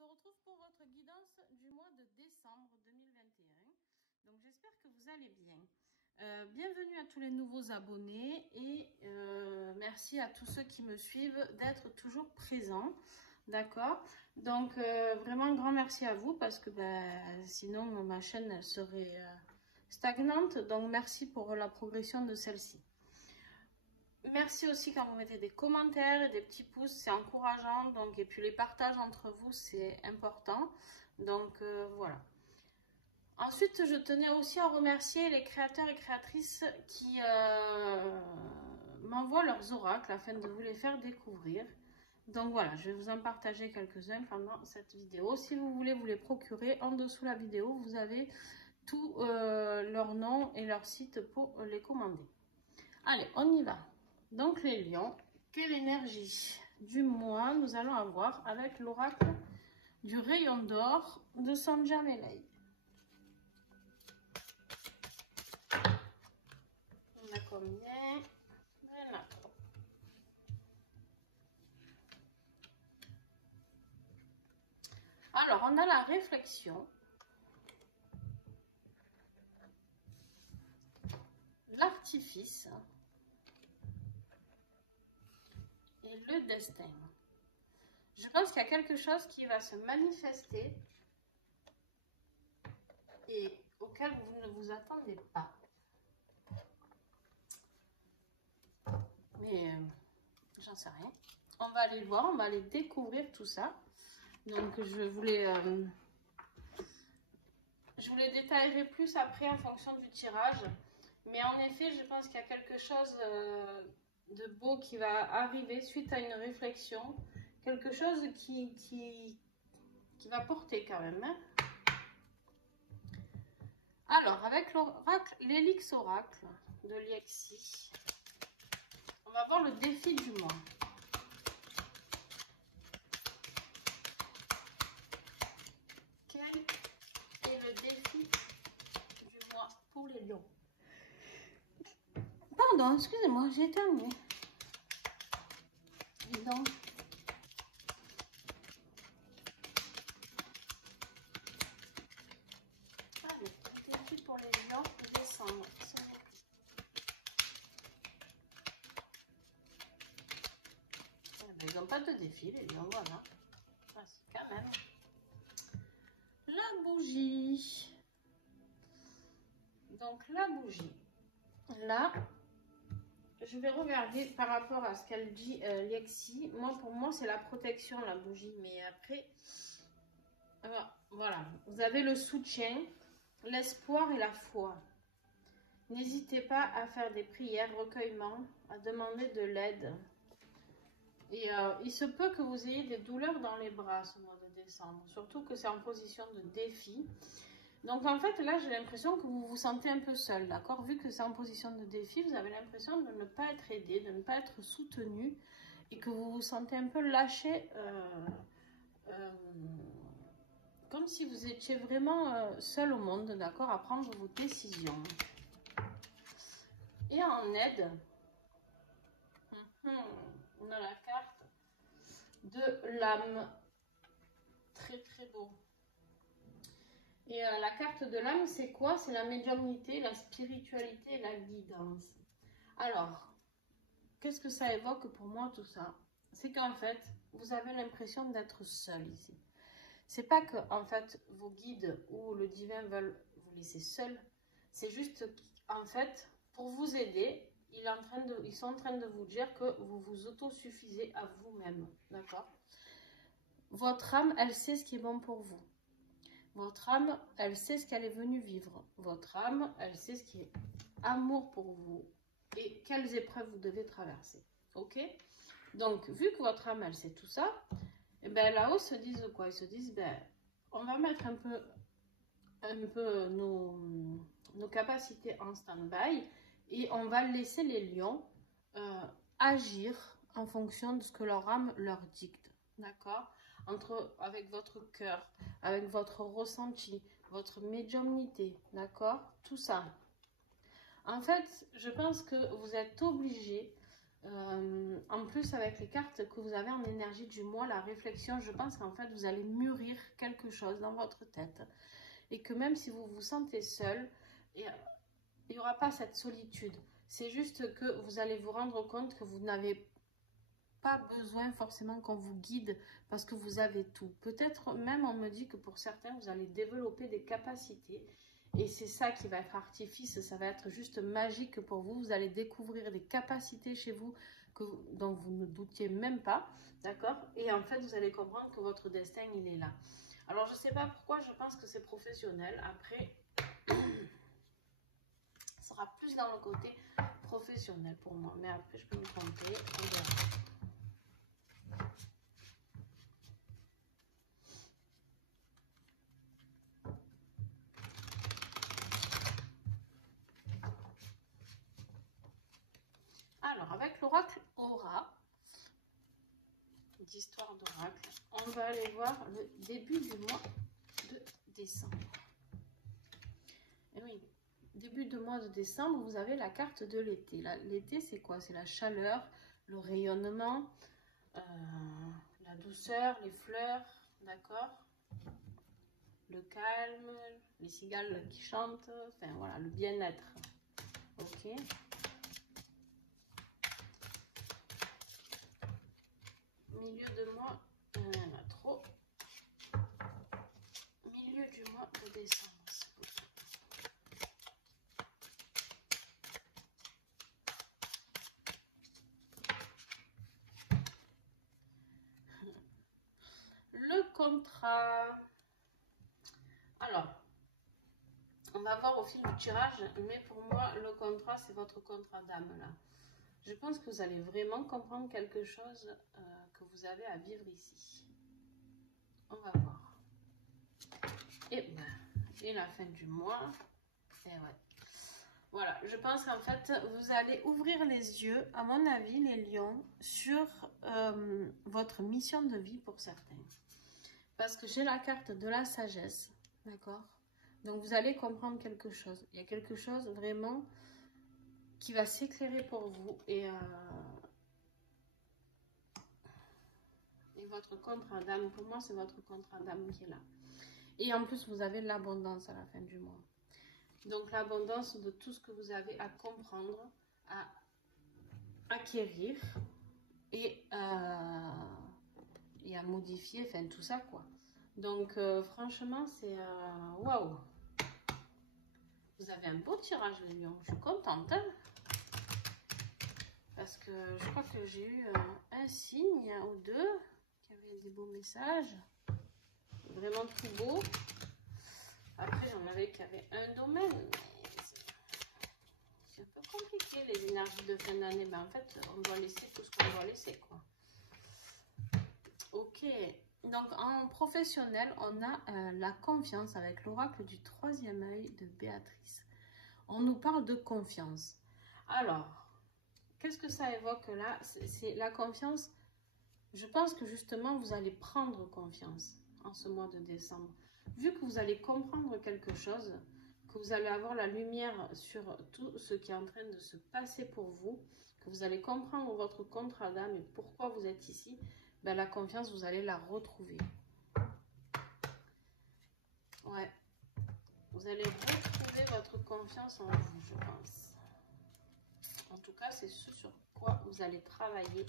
se retrouve pour votre guidance du mois de décembre 2021. Donc j'espère que vous allez bien. Bienvenue à tous les nouveaux abonnés et merci à tous ceux qui me suivent d'être toujours présents. D'accord? Donc vraiment un grand merci à vous parce que sinon ma chaîne serait stagnante. Donc merci pour la progression de celle-ci. Merci aussi quand vous mettez des commentaires et des petits pouces, c'est encourageant. Donc, et puis les partages entre vous, c'est important. Donc voilà. Ensuite, je tenais aussi à remercier les créateurs et créatrices qui m'envoient leurs oracles afin de vous les faire découvrir. Donc voilà, je vais vous en partager quelques-uns pendant cette vidéo. Si vous voulez vous les procurer, en dessous de la vidéo, vous avez tous leurs noms et leur site pour les commander. Allez, on y va. Donc les lions, quelle énergie du mois nous allons avoir avec l'oracle du rayon d'or de Sandhya Melai. On a combien? Voilà. Alors, on a la réflexion, l'artifice et le destin. Je pense qu'il y a quelque chose qui va se manifester et auquel vous ne vous attendez pas. Mais j'en sais rien. On va aller voir, on va aller découvrir tout ça. Donc je vous les détaillerai plus après en fonction du tirage. Mais en effet, je pense qu'il y a quelque chose de beau qui va arriver suite à une réflexion. Quelque chose qui va porter quand même. Hein. Alors, avec l'oracle, l'Helix Oracle de Liexi, on va voir le défi du mois. Quel est le défi du mois pour les lions? Pardon, excusez-moi, j'ai éternué. Dis donc. Allez, le défi pour les lions de décembre. Ils n'ont pas de défi, les lions, voilà. Ah, quand même. La bougie. Donc, la bougie. Là, je vais regarder par rapport à ce qu'elle dit, Liexi. Moi, pour moi, c'est la protection, la bougie. Mais après, voilà. Vous avez le soutien, l'espoir et la foi. N'hésitez pas à faire des prières, recueillements, à demander de l'aide. Et il se peut que vous ayez des douleurs dans les bras ce mois de décembre. Surtout que c'est en position de défi. Donc en fait, là, j'ai l'impression que vous vous sentez un peu seul, d'accord? Vu que c'est en position de défi, vous avez l'impression de ne pas être aidé, de ne pas être soutenu et que vous vous sentez un peu lâché, comme si vous étiez vraiment seul au monde, d'accord? À prendre vos décisions. Et en aide, on a la carte de l'âme. Très très beau. Et la carte de l'âme, c'est quoi? C'est la médiumnité, la spiritualité et la guidance. Alors, qu'est-ce que ça évoque pour moi tout ça? C'est qu'en fait, vous avez l'impression d'être seul ici. C'est pas que en fait vos guides ou le divin veulent vous laisser seul. C'est juste en fait pour vous aider, ils sont en train de vous dire que vous vous autosuffisez à vous-même, d'accord? Votre âme, elle sait ce qui est bon pour vous. Votre âme, elle sait ce qu'elle est venue vivre. Votre âme, elle sait ce qui est amour pour vous et quelles épreuves vous devez traverser. Ok? Donc, vu que votre âme, elle sait tout ça, et ben là-haut, ils se disent quoi? Ils se disent, on va mettre un peu nos capacités en stand-by et on va laisser les lions agir en fonction de ce que leur âme leur dicte. D'accord? Avec votre cœur, avec votre ressenti, votre médiumnité, d'accord? Tout ça. En fait, je pense que vous êtes obligé En plus, avec les cartes que vous avez en énergie du mois, la réflexion, je pense qu'en fait, vous allez mûrir quelque chose dans votre tête. Et que même si vous vous sentez seul, il n'y aura pas cette solitude. C'est juste que vous allez vous rendre compte que vous n'avez pas besoin forcément qu'on vous guide parce que vous avez tout. Peut-être même, on me dit que pour certains, vous allez développer des capacités. Et c'est ça qui va être artifice, ça va être juste magique pour vous. Vous allez découvrir des capacités chez vous dont vous ne doutiez même pas, d'accord? Et en fait, vous allez comprendre que votre destin, il est là. Alors, je ne sais pas pourquoi, je pense que c'est professionnel. Après, ça sera plus dans le côté professionnel pour moi. Mais après, je peux me tromper. On verra. Alors, avec l'oracle Aura, d'histoire d'oracle, on va aller voir le début du mois de décembre. Et oui, début du mois de décembre, vous avez la carte de l'été. L'été, c'est quoi? C'est la chaleur, le rayonnement, la douceur, les fleurs, d'accord? Le calme, les cigales qui chantent, enfin voilà, le bien-être. Ok? Milieu de mois, il y en a trop. Milieu du mois de décembre. Le contrat. Alors, on va voir au fil du tirage, mais pour moi, le contrat, c'est votre contrat d'âme là. Je pense que vous allez vraiment comprendre quelque chose que vous avez à vivre ici. On va voir. Et la fin du mois. Et ouais. Voilà, je pense qu'en fait, vous allez ouvrir les yeux, à mon avis, les lions, sur votre mission de vie pour certains. Parce que j'ai la carte de la sagesse, d'accord? Donc, vous allez comprendre quelque chose. Il y a quelque chose vraiment qui va s'éclairer pour vous. Et votre contrat d'âme, pour moi, c'est votre contrat d'âme qui est là. Et en plus, vous avez l'abondance à la fin du mois. Donc, l'abondance de tout ce que vous avez à comprendre, à acquérir et à modifier, enfin, tout ça, quoi. Donc, franchement, c'est... waouh! Vous avez un beau tirage, les lions. Je suis contente, hein, parce que je crois que j'ai eu un signe ou deux qui avait des beaux messages. Vraiment tout beau. Après, j'en avais qui avaient un domaine. C'est un peu compliqué, les énergies de fin d'année. Ben, en fait, on doit laisser tout ce qu'on doit laisser, quoi. Ok. Donc, en professionnel, on a la confiance avec l'oracle du troisième œil de Béatrice. On nous parle de confiance. Alors, qu'est-ce que ça évoque là? C'est la confiance. Je pense que justement, vous allez prendre confiance en ce mois de décembre. Vu que vous allez comprendre quelque chose, que vous allez avoir la lumière sur tout ce qui est en train de se passer pour vous, que vous allez comprendre votre contrat d'âme et pourquoi vous êtes ici, ben, la confiance, vous allez la retrouver. Ouais. Vous allez retrouver votre confiance en vous, je pense. En tout cas, c'est ce sur quoi vous allez travailler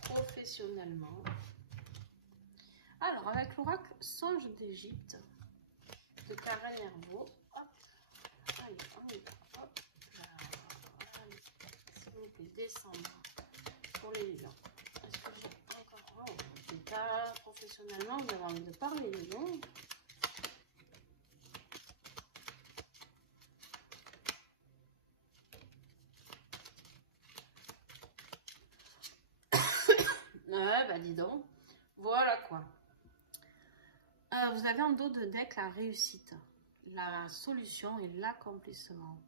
professionnellement. Alors, avec l'oracle Songe d'Égypte de Karen Hervaux, hop, allez, on y va, hop, là, allez, s'il vous plaît, décembre pour les lions. Est-ce que j'ai encore, oh, je n'ai pas professionnellement, vous avez envie de parler, les lions. Ouais, bah dis donc, voilà quoi. Vous avez en dos de deck la réussite, la solution et l'accomplissement.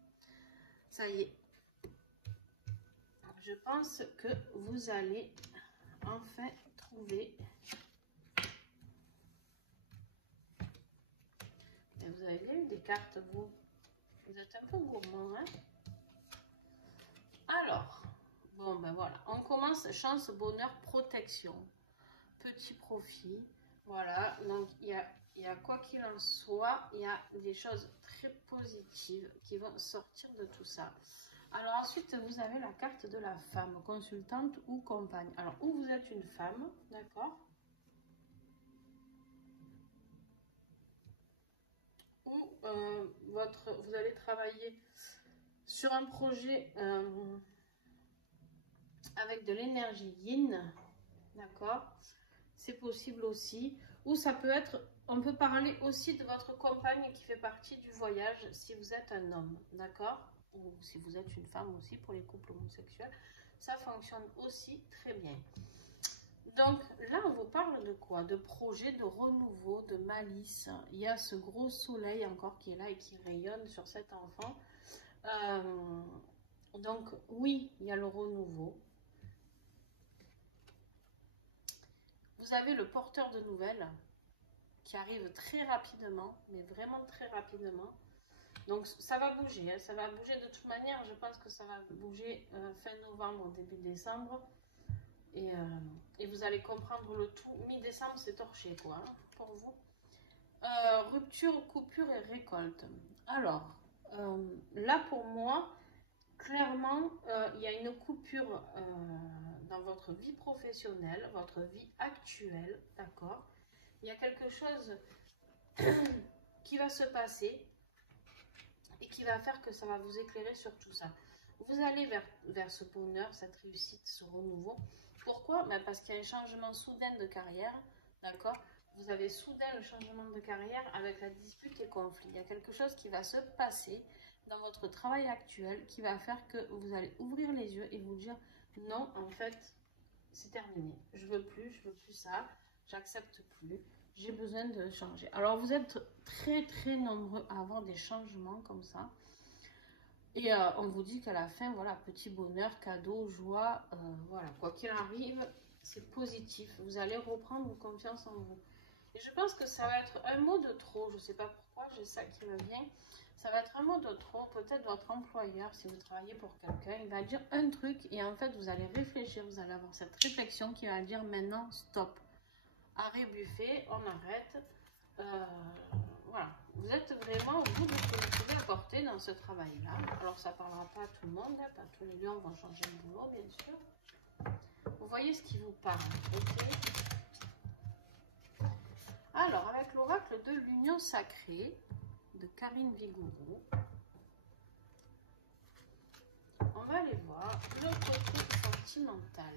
Ça y est. Je pense que vous allez enfin trouver. Et vous avez bien eu des cartes, vous. Vous êtes un peu gourmand, hein? Alors, Bon, ben voilà. On commence chance, bonheur, protection. Petit profit. Voilà. Donc, il y a quoi qu'il en soit, il y a des choses très positives qui vont sortir de tout ça. Alors ensuite, vous avez la carte de la femme, consultante ou compagne. Alors, où vous êtes une femme, d'accord? Ou vous allez travailler sur un projet avec de l'énergie yin, d'accord? C'est possible aussi. Ou ça peut être, on peut parler aussi de votre compagne qui fait partie du voyage si vous êtes un homme, d'accord? Ou si vous êtes une femme aussi pour les couples homosexuels. Ça fonctionne aussi très bien. Donc là, on vous parle de quoi? De projet, de renouveau, de malice. Il y a ce gros soleil encore qui est là et qui rayonne sur cet enfant. Donc oui, il y a le renouveau. Vous avez le porteur de nouvelles qui arrive très rapidement, mais vraiment très rapidement. Donc ça va bouger, hein, ça va bouger de toute manière. Je pense que ça va bouger fin novembre, début décembre. Et vous allez comprendre le tout. Mi-décembre, c'est torché, quoi, hein, pour vous. Rupture, coupure et récolte. Alors, là pour moi, clairement, il y a une coupure dans votre vie professionnelle, votre vie actuelle, d'accord? Il y a quelque chose qui va se passer et qui va faire que ça va vous éclairer sur tout ça. Vous allez vers ce bonheur, cette réussite, ce renouveau. Pourquoi? Ben parce qu'il y a un changement soudain de carrière, d'accord? Vous avez soudain le changement de carrière avec la dispute et conflit. Il y a quelque chose qui va se passer dans votre travail actuel qui va faire que vous allez ouvrir les yeux et vous dire non, en fait, c'est terminé. Je veux plus ça, j'accepte plus. J'ai besoin de changer. Alors, vous êtes très nombreux à avoir des changements comme ça. Et on vous dit qu'à la fin, voilà, petit bonheur, cadeau, joie, voilà, quoi qu'il arrive, c'est positif. Vous allez reprendre confiance en vous. Et je pense que ça va être un mot de trop. Je ne sais pas pourquoi, j'ai ça qui me vient. Ça va être un mot de trop. Peut-être votre employeur, si vous travaillez pour quelqu'un, il va dire un truc et en fait, vous allez réfléchir. Vous allez avoir cette réflexion qui va dire maintenant, stop. Arrêt buffet, on arrête. Voilà, vous êtes vraiment au bout de ce que vous pouvez apporter dans ce travail-là. Alors, ça ne parlera pas à tout le monde, hein, pas tous les lions vont changer de boulot, bien sûr. Vous voyez ce qui vous parle, ok? Alors, avec l'oracle de l'union sacrée de Karine Vigourou, on va aller voir le côté sentimental.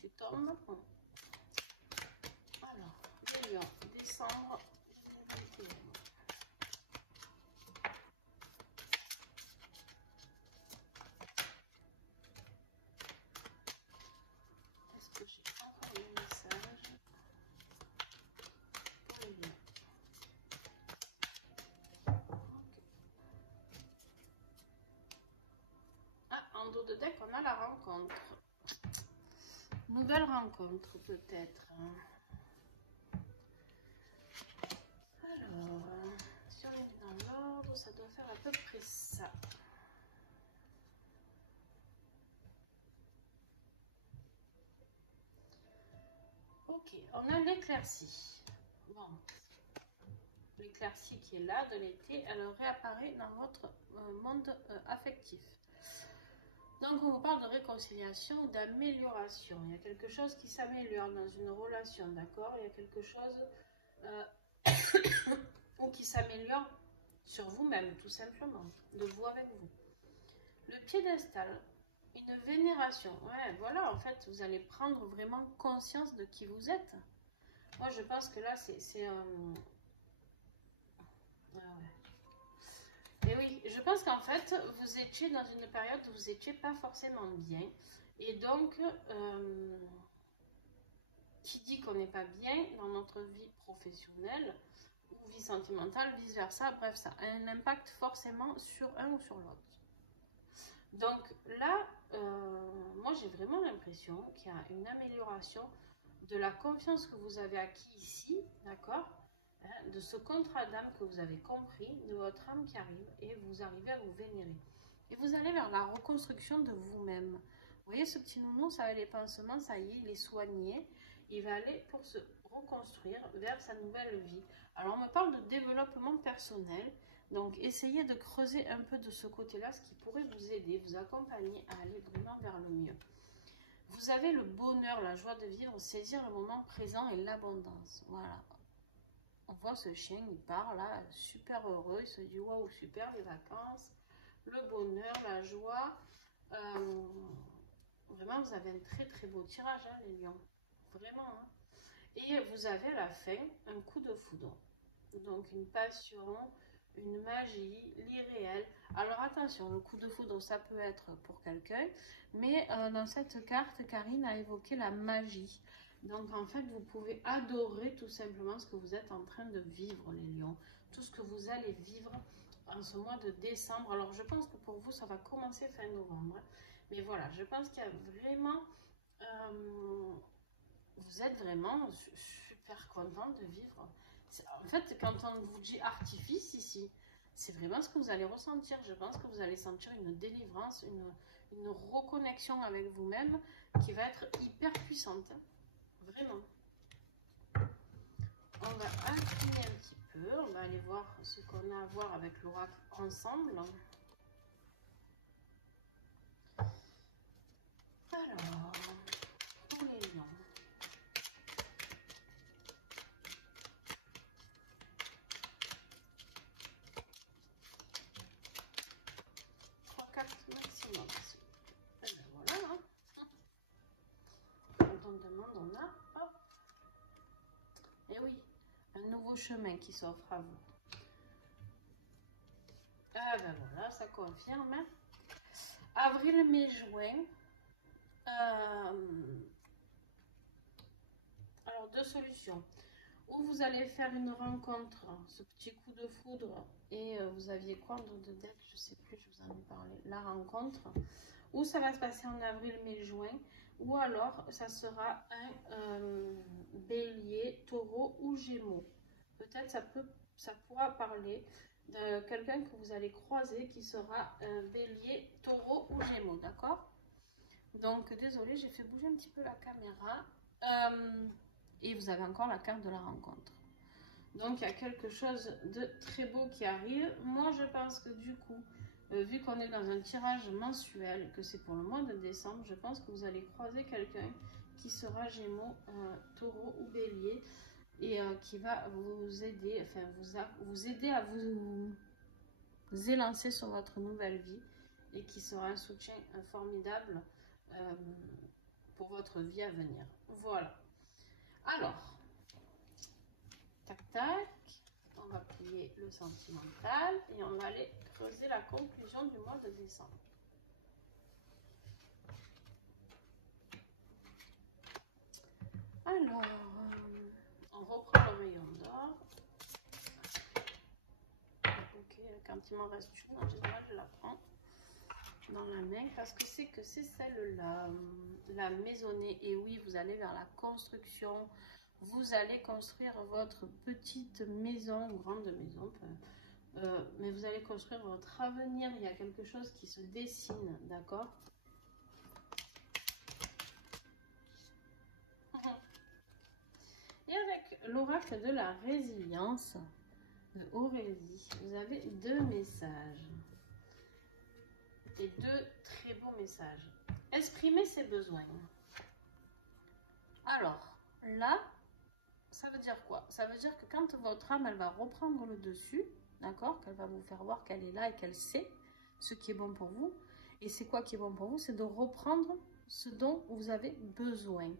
Tu tombes. Alors, le lion, décembre 2021. Est-ce que j'ai encore le message pour les lions? Ah, en dos de deck, on a la rencontre. Nouvelle rencontre, peut-être. Alors, si on est mis dans l'ordre, ça doit faire à peu près ça. Ok, on a l'éclaircie. Bon, l'éclaircie qui est là de l'été, elle réapparaît dans votre monde affectif. Donc, on vous parle de réconciliation, d'amélioration. Il y a quelque chose qui s'améliore dans une relation, d'accord? Il y a quelque chose ou qui s'améliore sur vous-même, tout simplement, de vous avec vous. Le piédestal, une vénération. Ouais, voilà, en fait, vous allez prendre vraiment conscience de qui vous êtes. Moi, je pense que là, c'est un... Ah ouais. Et oui, je pense qu'en fait, vous étiez dans une période où vous n'étiez pas forcément bien. Et donc, qui dit qu'on n'est pas bien dans notre vie professionnelle ou vie sentimentale, vice-versa, bref, ça a un impact forcément sur un ou sur l'autre. Donc là, moi j'ai vraiment l'impression qu'il y a une amélioration de la confiance que vous avez acquis ici, d'accord, hein, de ce contrat d'âme que vous avez compris, de votre âme qui arrive et vous arrivez à vous vénérer. Et vous allez vers la reconstruction de vous-même. Vous voyez ce petit nounours avec les pansements, ça y est, il est soigné. Il va aller pour se reconstruire vers sa nouvelle vie. Alors on me parle de développement personnel. Donc essayez de creuser un peu de ce côté-là, ce qui pourrait vous aider, vous accompagner à aller vraiment vers le mieux. Vous avez le bonheur, la joie de vivre, saisir le moment présent et l'abondance. Voilà. On voit ce chien, il part là, super heureux, il se dit waouh, super les vacances, le bonheur, la joie. Vraiment, vous avez un très très beau tirage, hein, les lions. Vraiment. Hein. Et vous avez à la fin un coup de foudre. Donc une passion, une magie, l'irréel. Alors attention, le coup de foudre, ça peut être pour quelqu'un, mais dans cette carte, Karine a évoqué la magie. Donc en fait, vous pouvez adorer tout simplement ce que vous êtes en train de vivre, les lions. Tout ce que vous allez vivre en ce mois de décembre. Alors je pense que pour vous, ça va commencer fin novembre. Mais voilà, je pense qu'il y a vraiment... vous êtes vraiment super content de vivre. En fait, quand on vous dit artifice ici, c'est vraiment ce que vous allez ressentir. Je pense que vous allez sentir une délivrance, une reconnexion avec vous-même qui va être hyper puissante. Vraiment. On va affiner un petit peu. On va aller voir ce qu'on a à voir avec l'oracle ensemble. Alors, pour les lions. Maximum. Et ben voilà. Hein. Quand on demande, on a. Hop. Et oui, un nouveau chemin qui s'offre à vous. Ah ben voilà, ça confirme. Hein. Avril, mai, juin. Alors, deux solutions. Ou vous allez faire une rencontre, ce petit coup de foudre, et vous aviez quoi de deck, je sais plus, je vous en ai parlé, la rencontre. Ou ça va se passer en avril, mai, juin. Ou alors, ça sera un bélier, taureau ou gémeaux. Peut-être ça pourra parler de quelqu'un que vous allez croiser qui sera bélier, taureau ou gémeaux, d'accord? Donc, désolé, j'ai fait bouger un petit peu la caméra. Et vous avez encore la carte de la rencontre. Donc, il y a quelque chose de très beau qui arrive. Moi, je pense que du coup, vu qu'on est dans un tirage mensuel, que c'est pour le mois de décembre, je pense que vous allez croiser quelqu'un qui sera Gémeaux, Taureau ou Bélier et qui va vous aider, enfin vous aider à vous élancer sur votre nouvelle vie et qui sera un soutien formidable pour votre vie à venir. Voilà. Alors, tac tac, on va plier le sentimental et on va aller creuser la conclusion du mois de décembre. Alors, on reprend le rayon d'or. Ok, quand il m'en reste une, en général je la prends dans la main parce que c'est celle-là, la maisonnée. Et oui, vous allez vers la construction. Vous allez construire votre petite maison, grande maison, mais vous allez construire votre avenir. Il y a quelque chose qui se dessine, d'accord? Et avec l'oracle de la résilience de Aurélie, vous avez deux messages. Et deux très beaux messages. Exprimer ses besoins. Alors, là, ça veut dire quoi? Ça veut dire que quand votre âme, elle va reprendre le dessus, d'accord? Qu'elle va vous faire voir qu'elle est là et qu'elle sait ce qui est bon pour vous. Et c'est quoi qui est bon pour vous? C'est de reprendre ce dont vous avez besoin.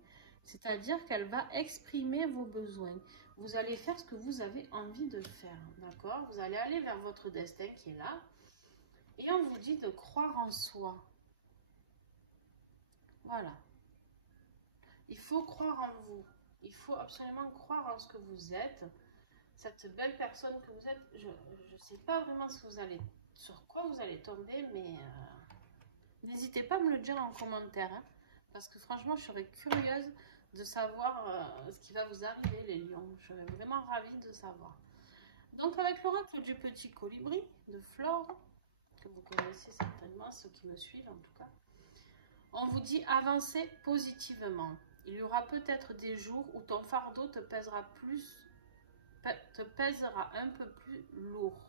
C'est-à-dire qu'elle va exprimer vos besoins. Vous allez faire ce que vous avez envie de faire, d'accord? Vous allez aller vers votre destin qui est là. Et on vous dit de croire en soi. Voilà. Il faut croire en vous. Il faut absolument croire en ce que vous êtes. Cette belle personne que vous êtes. Je ne sais pas vraiment si vous allez, sur quoi vous allez tomber, mais N'hésitez pas à me le dire en commentaire, hein, parce que franchement, je serais curieuse de savoir ce qui va vous arriver, les lions. Je serais vraiment ravie de savoir. Donc, avec l'oracle du petit colibri de Flore, que vous connaissez certainement, ceux qui me suivent en tout cas, on vous dit avancez positivement. Il y aura peut-être des jours où ton fardeau te pèsera un peu plus lourd.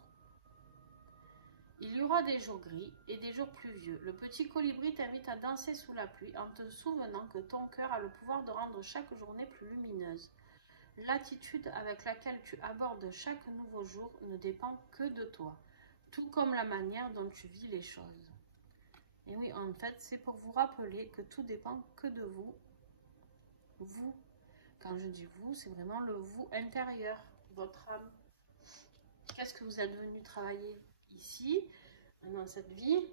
Il y aura des jours gris et des jours pluvieux. Le petit colibri t'invite à danser sous la pluie en te souvenant que ton cœur a le pouvoir de rendre chaque journée plus lumineuse. L'attitude avec laquelle tu abordes chaque nouveau jour ne dépend que de toi, tout comme la manière dont tu vis les choses. Et oui, en fait, c'est pour vous rappeler que tout dépend que de vous. Vous. Quand je dis vous, c'est vraiment le vous intérieur, votre âme. Qu'est-ce que vous êtes venu travailler ici, dans cette vie?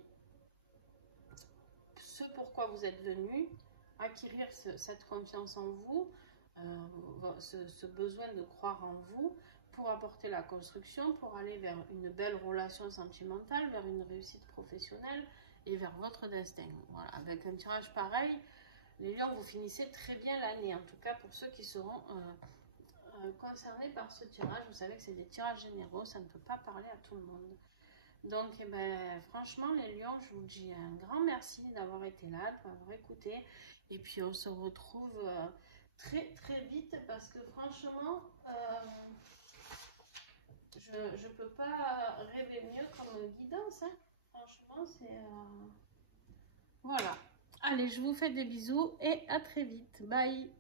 Ce pourquoi vous êtes venu, acquérir cette confiance en vous, ce besoin de croire en vous, pour apporter la construction, pour aller vers une belle relation sentimentale, vers une réussite professionnelle et vers votre destin. Voilà, avec un tirage pareil, les lions, vous finissez très bien l'année, en tout cas pour ceux qui seront concernés par ce tirage. Vous savez que c'est des tirages généraux, ça ne peut pas parler à tout le monde. Donc, eh ben, franchement, les lions, je vous dis un grand merci d'avoir été là, de m'avoir écouté. Et puis, on se retrouve très, très vite parce que franchement, je ne peux pas rêver mieux comme guidance. Hein. Franchement, c'est... Voilà. Allez, je vous fais des bisous et à très vite. Bye!